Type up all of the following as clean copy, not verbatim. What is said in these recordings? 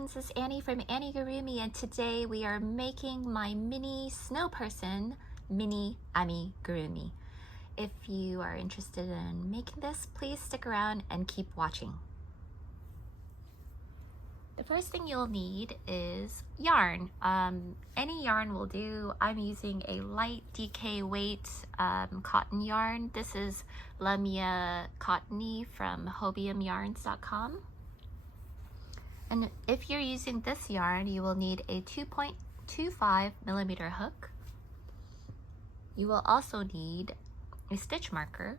friends, it's Annie from Amigurumi, and today we are making my mini Snowperson mini Amigurumi. If you are interested in making this, please stick around and keep watching. The first thing you'll need is yarn. Any yarn will do. I'm using a light DK weight cotton yarn. This is Lamia Cottony from hobiumyarns.com. And if you're using this yarn, you will need a 2.25 millimeter hook. You will also need a stitch marker,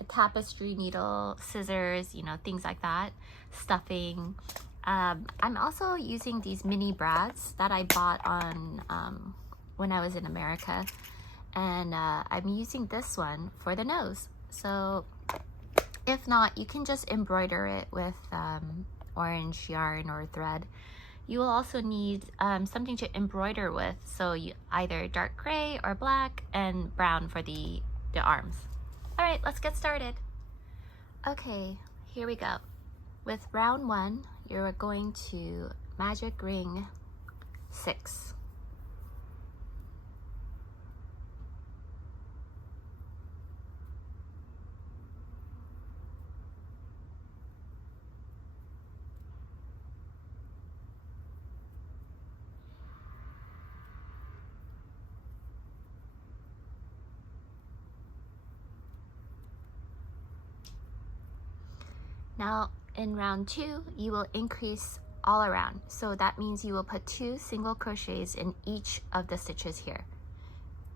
a tapestry needle, scissors, things like that, stuffing. I'm also using these mini brads that I bought on when I was in America, and I'm using this one for the nose. So if not, you can just embroider it with orange yarn or thread. You will also need something to embroider with, so either dark gray or black, and brown for the arms. All right, let's get started. Okay, here we go. With round 1, you're going to magic ring 6. Now in round 2, you will increase all around. So that means you will put 2 single crochets in each of the stitches here.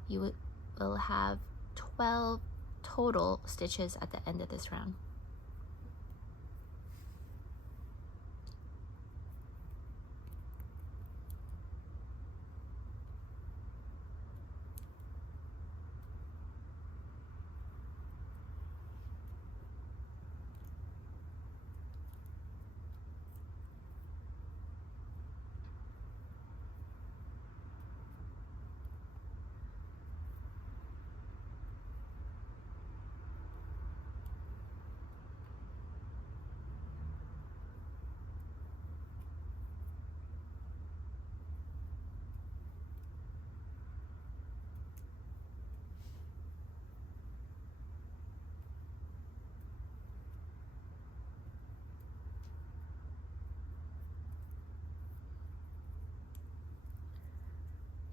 You will have 12 total stitches at the end of this round.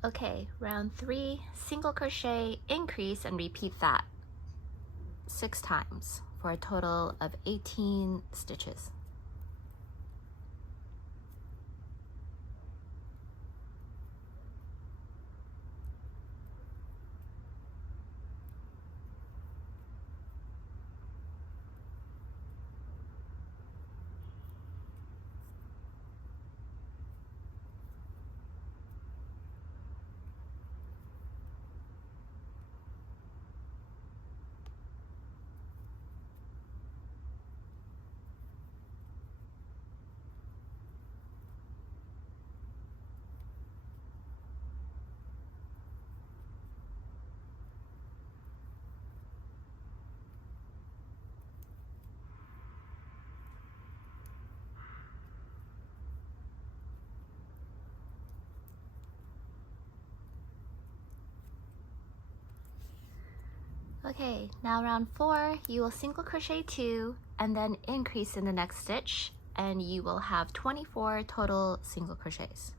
Okay, round 3, single crochet, increase, and repeat that 6 times for a total of 18 stitches. Okay, now round 4, you will single crochet 2 and then increase in the next stitch, and you will have 24 total single crochets.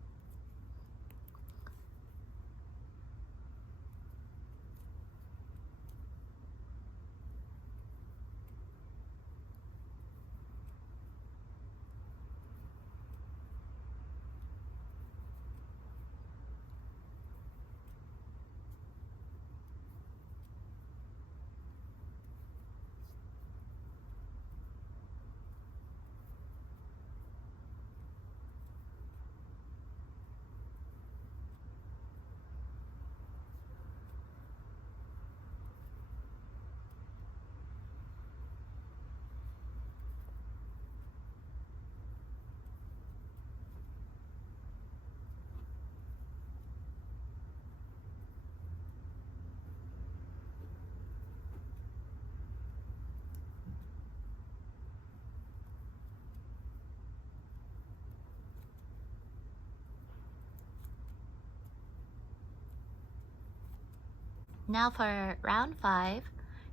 Now for round 5,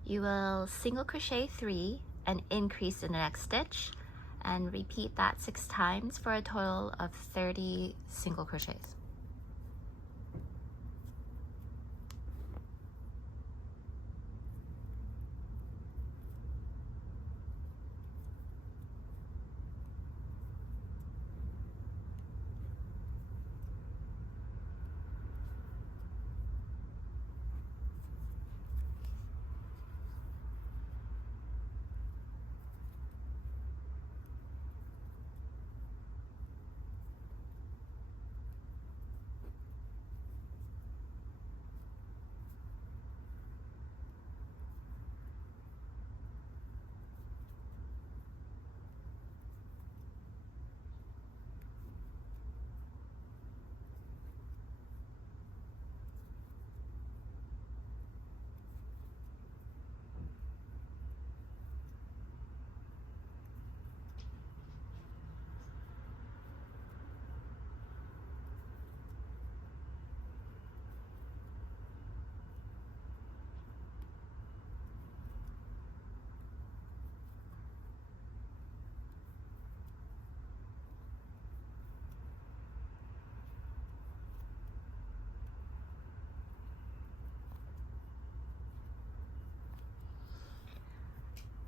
you will single crochet 3 and increase in the next stitch, and repeat that 6 times for a total of 30 single crochets.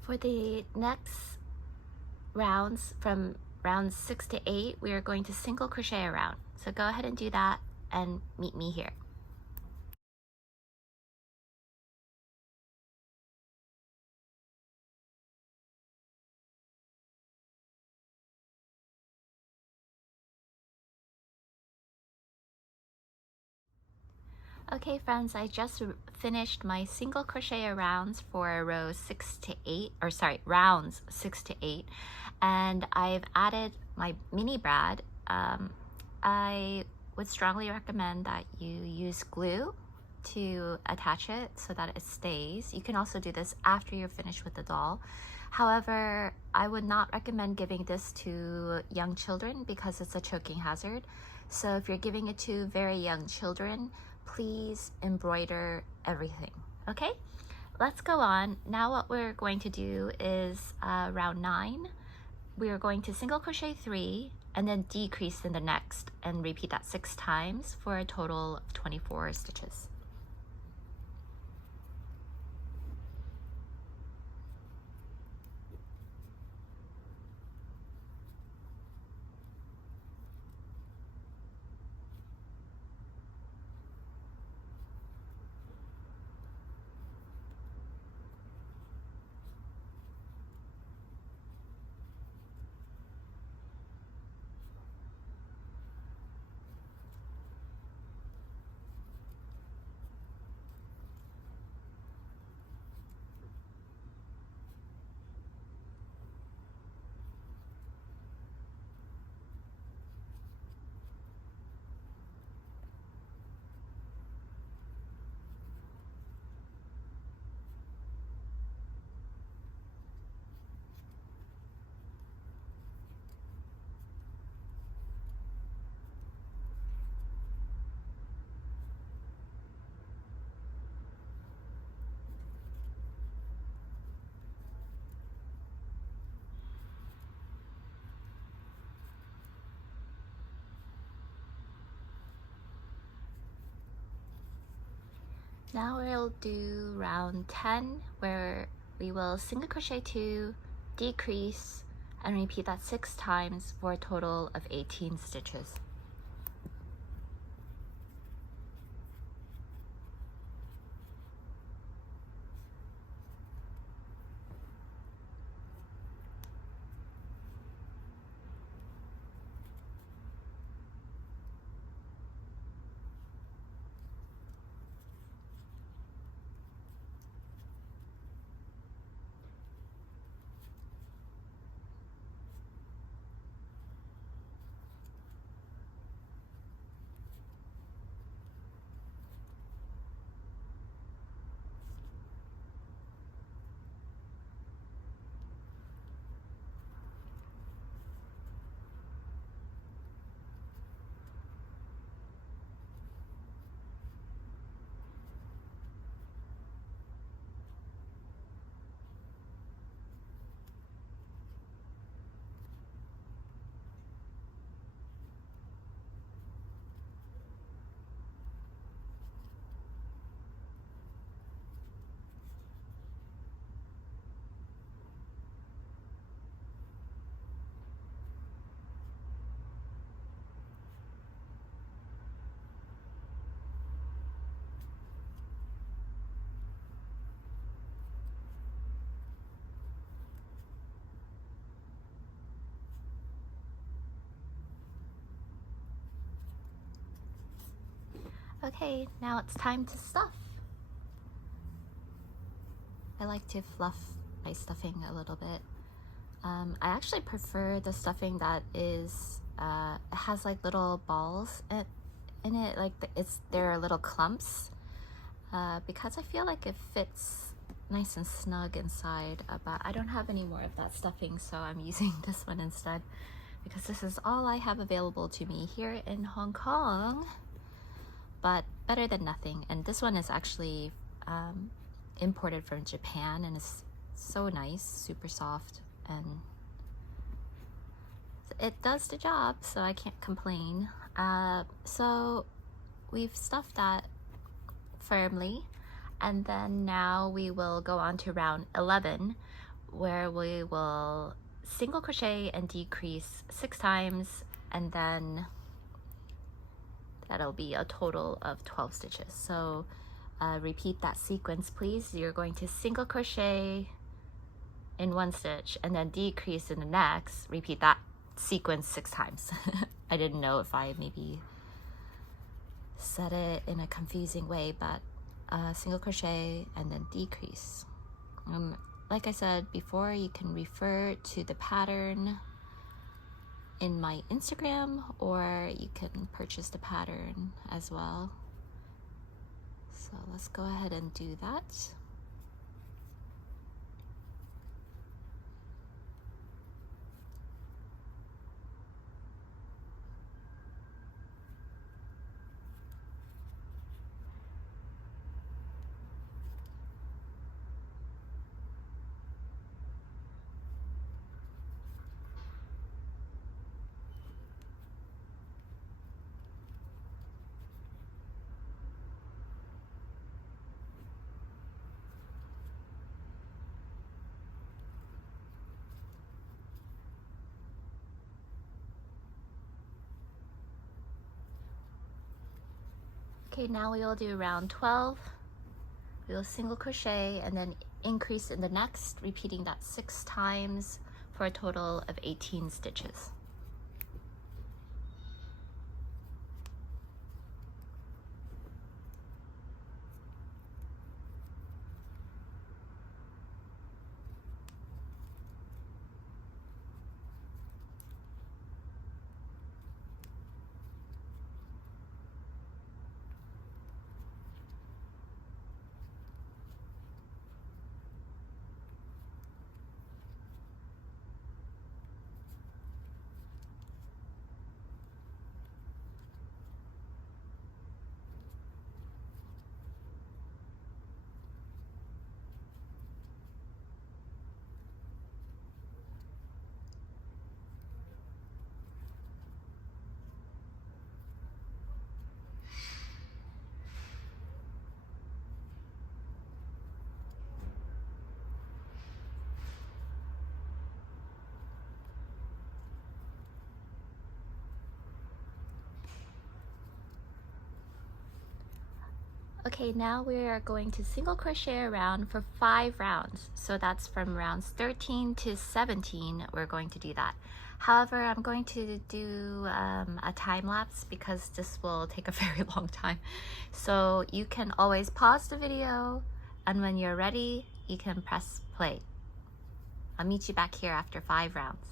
For the next rounds, from rounds 6 to 8, we are going to single crochet around. So go ahead and do that and meet me here. Okay friends, I just finished my single crochet arounds for rows 6 to 8, or sorry, rounds 6 to 8, and I've added my mini brad. I would strongly recommend that you use glue to attach it so that it stays. You can also do this after you're finished with the doll. However, I would not recommend giving this to young children because it's a choking hazard. So if you're giving it to very young children, please embroider everything, okay? Let's go on. Now what we're going to do is round 9. We are going to single crochet 3 and then decrease in the next, and repeat that 6 times for a total of 24 stitches. Now we'll do round 10, where we will single crochet 2, decrease, and repeat that 6 times for a total of 18 stitches. Okay, now it's time to stuff. I like to fluff my stuffing a little bit. I actually prefer the stuffing that is, it has like little balls in it, like there are little clumps, because I feel like it fits nice and snug inside, but I don't have any more of that stuffing, so I'm using this one instead, because this is all I have available to me here in Hong Kong, but better than nothing. And this one is actually imported from Japan, and it's so nice, super soft, and it does the job, so I can't complain. So we've stuffed that firmly, and then now we will go on to round 11, where we will single crochet and decrease 6 times, and then that'll be a total of 12 stitches. So repeat that sequence, please. You're going to single crochet in 1 stitch and then decrease in the next. Repeat that sequence 6 times. I didn't know if I maybe said it in a confusing way, but single crochet and then decrease. Like I said before, you can refer to the pattern in my Instagram, or you can purchase the pattern as well. So let's go ahead and do that. Okay, now we will do round 12. We will single crochet and then increase in the next, repeating that 6 times for a total of 18 stitches. Okay, now we are going to single crochet around for 5 rounds. So that's from rounds 13 to 17, we're going to do that. However, I'm going to do a time lapse because this will take a very long time. So you can always pause the video, and when you're ready, you can press play. I'll meet you back here after 5 rounds.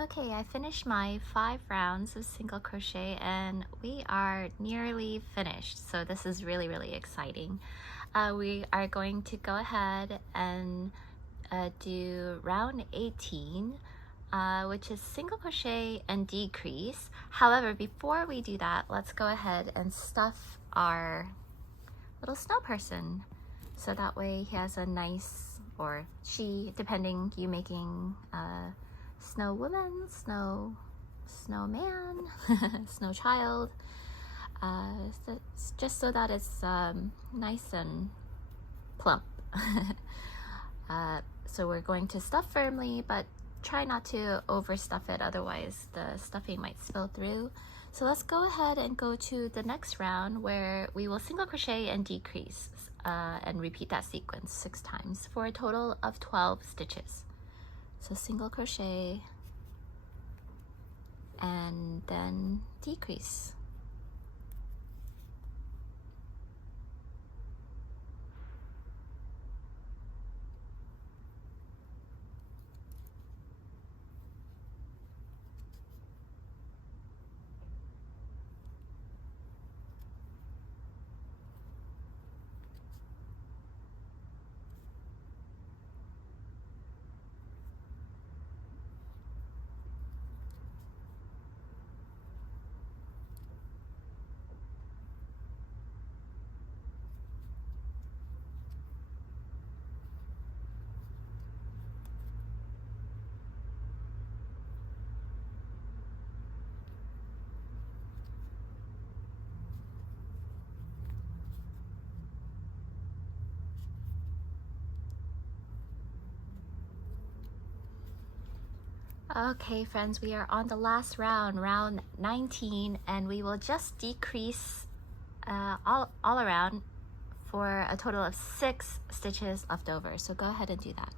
Okay, I finished my 5 rounds of single crochet and we are nearly finished. So this is really, really exciting. We are going to go ahead and do round 18, which is single crochet and decrease. However, before we do that, let's go ahead and stuff our little snow person. So that way he has a nice, or she, depending, you making snow woman, snowman, snow child, just so that it's nice and plump. So we're going to stuff firmly, but try not to overstuff it, otherwise the stuffing might spill through. So let's go ahead and go to the next round where we will single crochet and decrease and repeat that sequence 6 times for a total of 12 stitches. So single crochet and then decrease. Okay friends, we are on the last round, round 19, and we will just decrease all around for a total of 6 stitches left over. So go ahead and do that.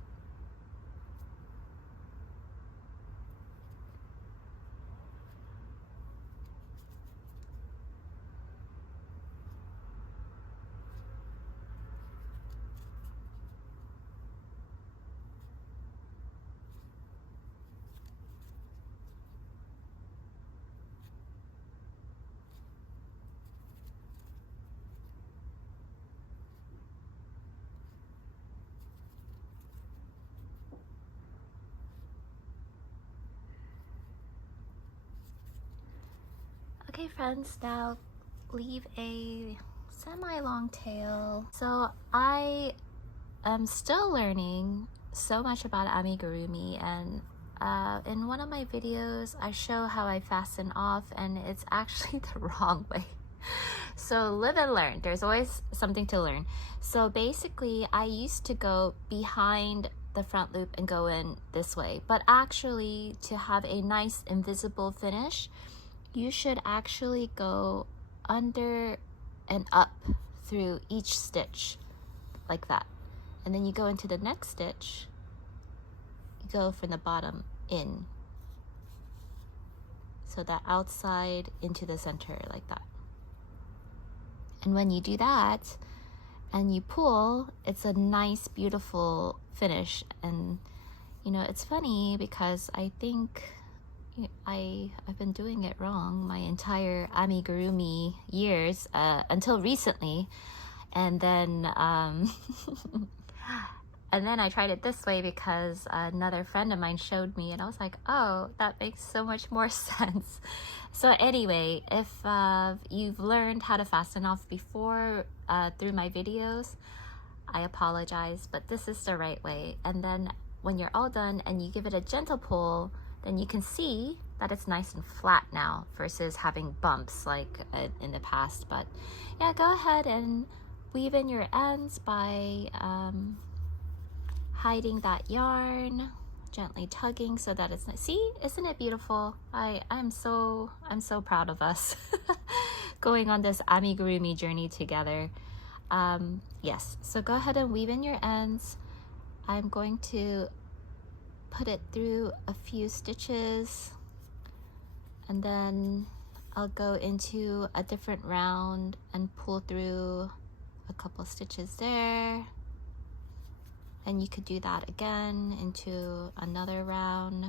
Okay friends, now leave a semi-long tail. So I am still learning so much about amigurumi, and in one of my videos I show how I fasten off, and it's actually the wrong way. So live and learn. There's always something to learn. So basically I used to go behind the front loop and go in this way, but actually to have a nice invisible finish, you should actually go under and up through each stitch like that. And then you go into the next stitch, you go from the bottom in. So that outside into the center like that. And when you do that and you pull, it's a nice, beautiful finish. And you know, it's funny because I think I've been doing it wrong my entire amigurumi years until recently, and then and then I tried it this way because another friend of mine showed me, and I was like, oh, that makes so much more sense. So anyway, if you've learned how to fasten off before through my videos, I apologize, but this is the right way. And then when you're all done and you give it a gentle pull, then you can see that it's nice and flat now versus having bumps like in the past. But yeah, go ahead and weave in your ends by hiding that yarn, gently tugging so that it's nice. See, isn't it beautiful? I'm so proud of us going on this amigurumi journey together. Yes, so go ahead and weave in your ends. I'm going to put it through a few stitches, and then I'll go into a different round and pull through a couple stitches there, and you could do that again into another round,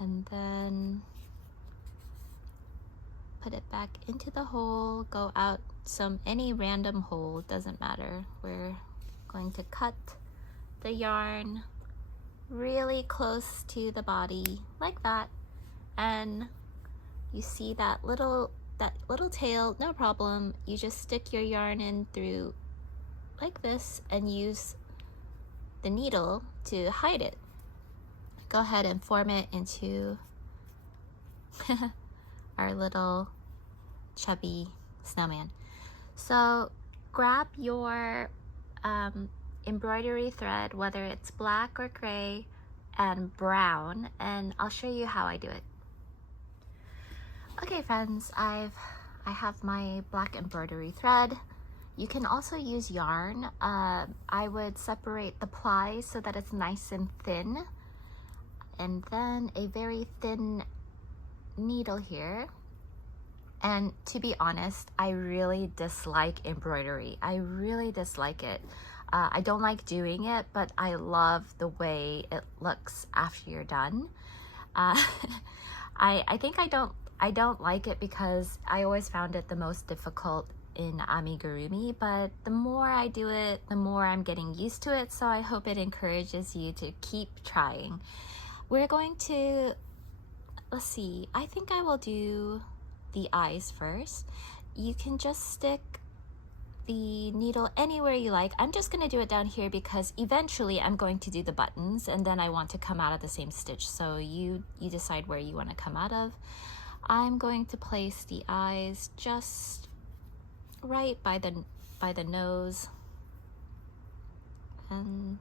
and then put it back into the hole, go out any random hole, doesn't matter. We're going to cut the yarn really close to the body like that, and you see that little tail, no problem. You just stick your yarn in through like this and use the needle to hide it. Go ahead and form it into our little chubby snowman. So grab your embroidery thread, whether it's black or gray and brown, and I'll show you how I do it. Okay friends, I have my black embroidery thread. You can also use yarn. I would separate the plies so that it's nice and thin, and then a very thin needle here. And to be honest, I really dislike embroidery. I really dislike it. I don't like doing it, but I love the way it looks after you're done. I think I don't like it because I always found it the most difficult in Amigurumi, but the more I do it, the more I'm getting used to it, so I hope it encourages you to keep trying. We're going to, let's see, I think I will do the eyes first. You can just stick the needle anywhere you like. I'm just going to do it down here because eventually I'm going to do the buttons, and then I want to come out of the same stitch, so you decide where you want to come out of. I'm going to place the eyes just right by the nose, and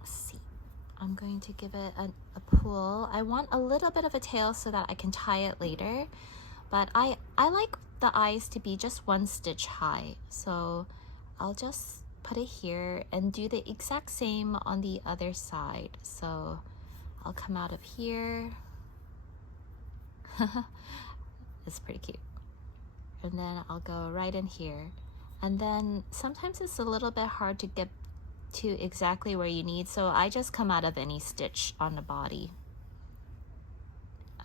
let's see, I'm going to give it a pull. I want a little bit of a tail so that I can tie it later, but I like the eyes to be just one stitch high, so I'll just put it here and do the exact same on the other side. So I'll come out of here. It's pretty cute. And then I'll go right in here. And then sometimes it's a little bit hard to get to exactly where you need, so I just come out of any stitch on the body.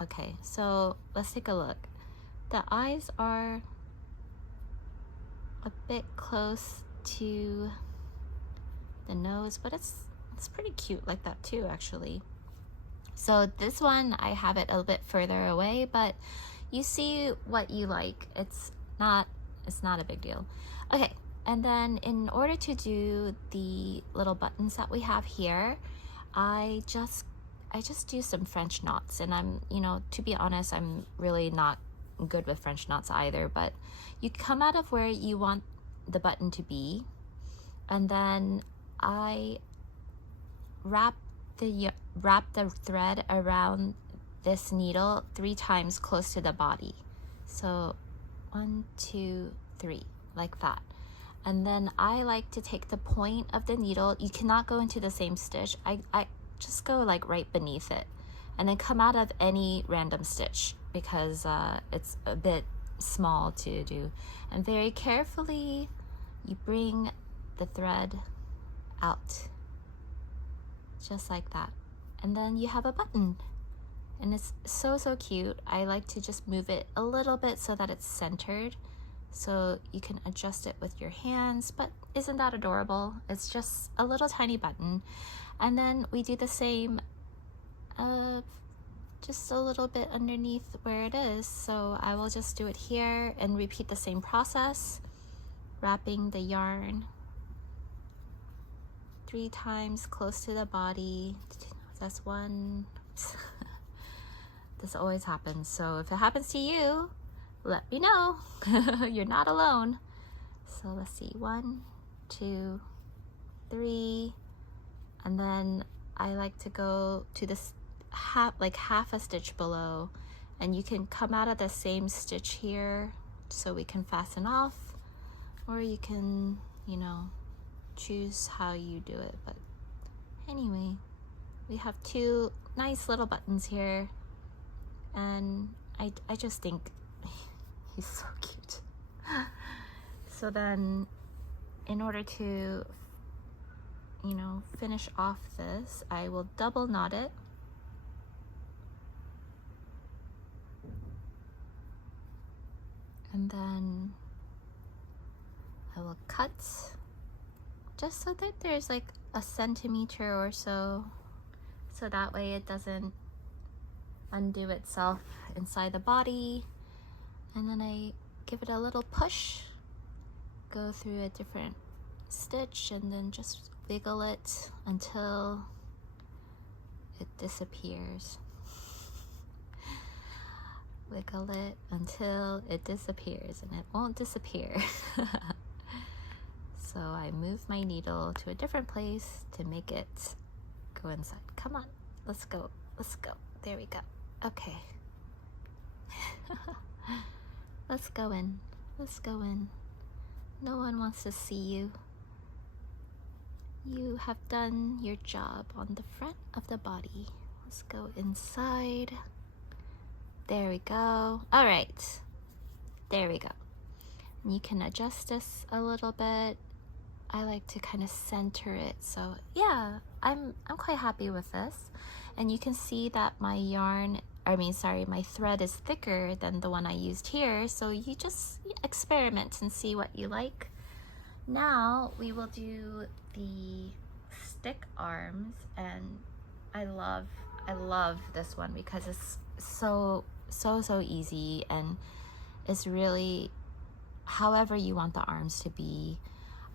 Okay, so let's take a look. The eyes are a bit close to the nose, but it's pretty cute like that too, actually. So this one, I have it a little bit further away, but you see what you like. It's not a big deal. Okay, and then in order to do the little buttons that we have here, I just do some French knots, and I'm, to be honest, I'm really not good with French knots either, but you come out of where you want the button to be, and then I wrap the thread around this needle 3 times close to the body. So 1, 2, 3, like that. And then I like to take the point of the needle. You cannot go into the same stitch. I just go like right beneath it, and then come out of any random stitch because it's a bit small to do. And very carefully, you bring the thread out, just like that. And then you have a button. And it's so cute. I like to just move it a little bit so that it's centered, so you can adjust it with your hands. But isn't that adorable? It's just a little tiny button. And then we do the same, just a little bit underneath where it is. So I will just do it here and repeat the same process, wrapping the yarn 3 times close to the body. That's 1. This always happens, so if it happens to you, let me know. You're not alone. So let's see, 1, 2, 3, and then I like to go to this half a stitch below, and you can come out of the same stitch here so we can fasten off, or you can, choose how you do it. But anyway, we have 2 nice little buttons here, and I just think he's so cute. So then, in order to, finish off this, I will double knot it. And then I will cut just so that there's like a centimeter or so that way it doesn't undo itself inside the body. And then I give it a little push, go through a different stitch, and then just wiggle it until it disappears. Wiggle it until it disappears, and it won't disappear. So I move my needle to a different place to make it go inside. Come on, let's go, let's go. There we go. Okay. Let's go in, let's go in. No one wants to see you. You have done your job on the front of the body. Let's go inside. There we go. All right, there we go. And you can adjust this a little bit. I like to kind of center it. So yeah, I'm quite happy with this. And you can see that my my thread is thicker than the one I used here. So you just experiment and see what you like. Now we will do the stick arms, and I love this one because it's so easy, and it's really however you want the arms to be.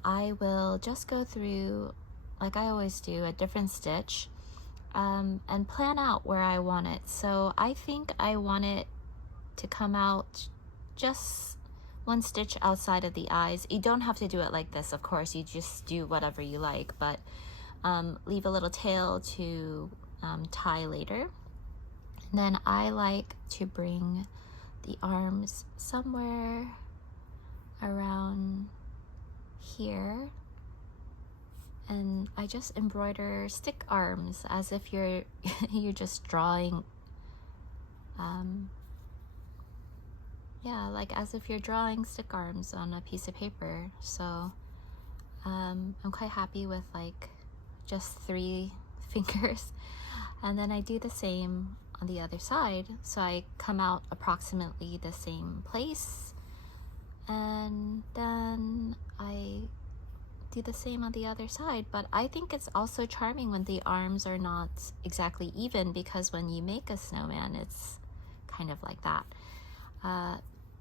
I will just go through, like I always do, a different stitch and plan out where I want it. So I think I want it to come out just one stitch outside of the eyes. You don't have to do it like this, of course, you just do whatever you like, but leave a little tail to tie later. And then I like to bring the arms somewhere around here, and I just embroider stick arms as if you're you're just drawing yeah, like as if you're drawing stick arms on a piece of paper. So I'm quite happy with like just 3 fingers, and then I do the same on the other side. So I come out approximately the same place, and then I do the same on the other side. But I think it's also charming when the arms are not exactly even, because when you make a snowman, it's kind of like that.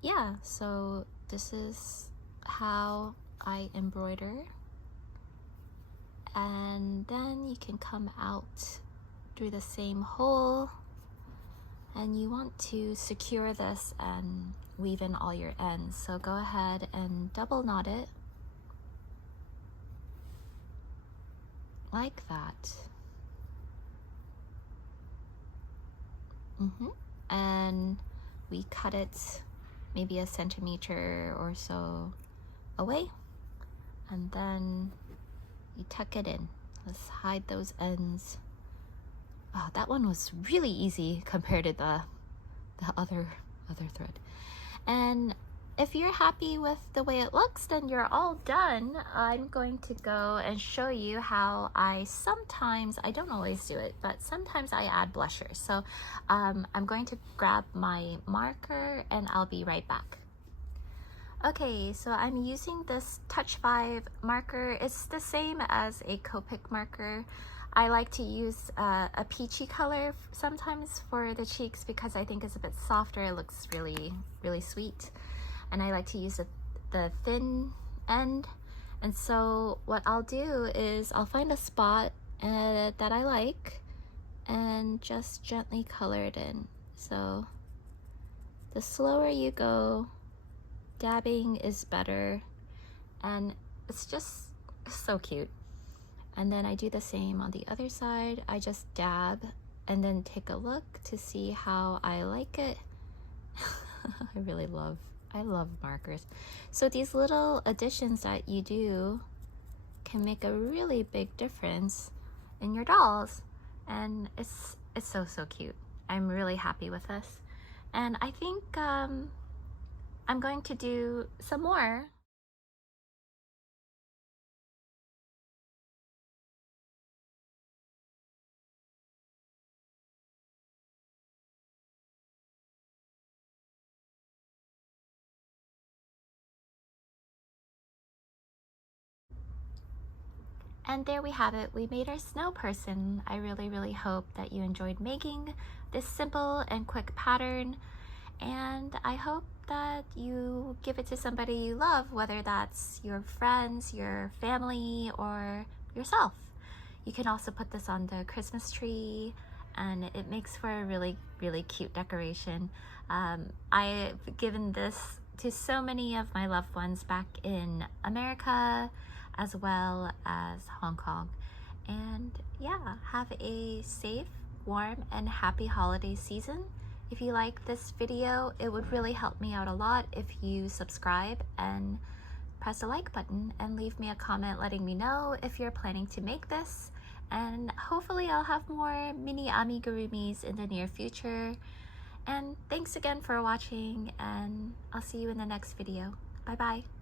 Yeah, so this is how I embroider. And then you can come out through the same hole, and you want to secure this and weave in all your ends. So go ahead and double knot it like that. And we cut it maybe a centimeter or so away, and then you tuck it in. Let's hide those ends. Oh, that one was really easy compared to the other thread. And if you're happy with the way it looks, then you're all done. I'm going to go and show you how I don't always do it, but sometimes I add blushers. So I'm going to grab my marker and I'll be right back. Okay, so I'm using this Touch 5 marker. It's the same as a Copic marker. I like to use a peachy color sometimes for the cheeks because I think it's a bit softer. It looks really sweet. And I like to use the thin end. And so what I'll do is I'll find a spot that I like and just gently color it in. So the slower you go, dabbing is better, and it's just so cute. And then I do the same on the other side. I just dab and then take a look to see how I like it. I love markers. So these little additions that you do can make a really big difference in your dolls, and it's so cute. I'm really happy with this, and I think I'm going to do some more. And there we have it. We made our Snowperson. I really hope that you enjoyed making this simple and quick pattern, and I hope that you give it to somebody you love, whether that's your friends, your family, or yourself. You can also put this on the Christmas tree, and it makes for a really cute decoration. I've given this to so many of my loved ones back in America. as well as Hong Kong. And yeah, have a safe, warm, and happy holiday season. If you like this video, it would really help me out a lot if you subscribe and press the like button and leave me a comment letting me know if you're planning to make this. And hopefully I'll have more mini amigurumis in the near future. And thanks again for watching, and I'll see you in the next video. Bye bye.